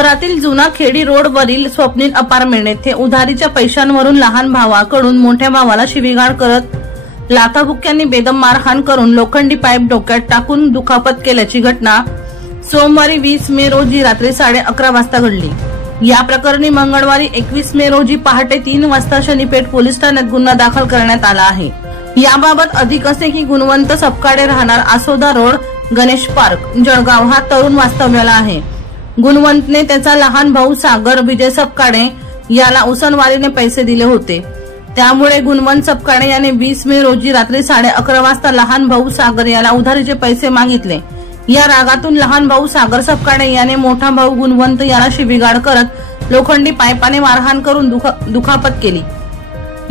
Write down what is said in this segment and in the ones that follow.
शहरातील जुना खेडी रोड वरील स्वप्नील अपार्टमेंट येथे उधारीच्या पैशांवरून लहान भावाकडून मोठ्या भावाला शिवीगाळ करत लाथाबुक्क्यांनी बेदम मारहाण करून लोखंडी पाईप डोक्यात टाकून दुखापत केल्याची घटना सोमवारी 20 मे रोजी रात्री 11:30 वाजता घडली। या प्रकरणी मंगळवारी 21 मे रोजी पहाटे 3 वाजता शनीपेठ पोलीस ठाण्यात गुन्हा दाखल करण्यात आला आहे। याबाबत अधिक असे की गुणवंत सपकाळे राहणार आसोदा रोड, गणेश पार्क, जळगाव हा तरुण वास्तव्याला आहे। गुणवंतने त्याचा लहान भाऊ सागर विजय सपकाळे याला उसनवारीने पैसे दिले होते। त्यामुळे गुणवंत सपकाळे याने 20 मे रोजी रात्री 11:30 वाजता लहान भाऊ सागर याला उधारीचे पैसे मागितले। या रागातून लहान भाऊ सागर सपकाळे याने मोठा भाऊ गुणवंत याला शिवीगाळ करत लोखंडी पाईपाने मारहाण करून दुखापत केली।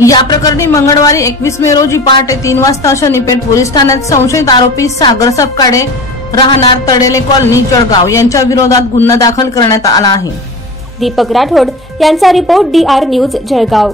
या प्रकरणी मंगळवारी 21 मे रोजी पहाटे 3 वाजता शनीपेठ पोलीस ठाण्यात संशयित आरोपी सागर सपकाळे राहणार तडेले कॉलनी, जळगाव यांच्या विरोधात गुन्हा दाखल करण्यात आला आहे। दीपक राठोड यांचा रिपोर्ट DR न्यूज, जळगाव।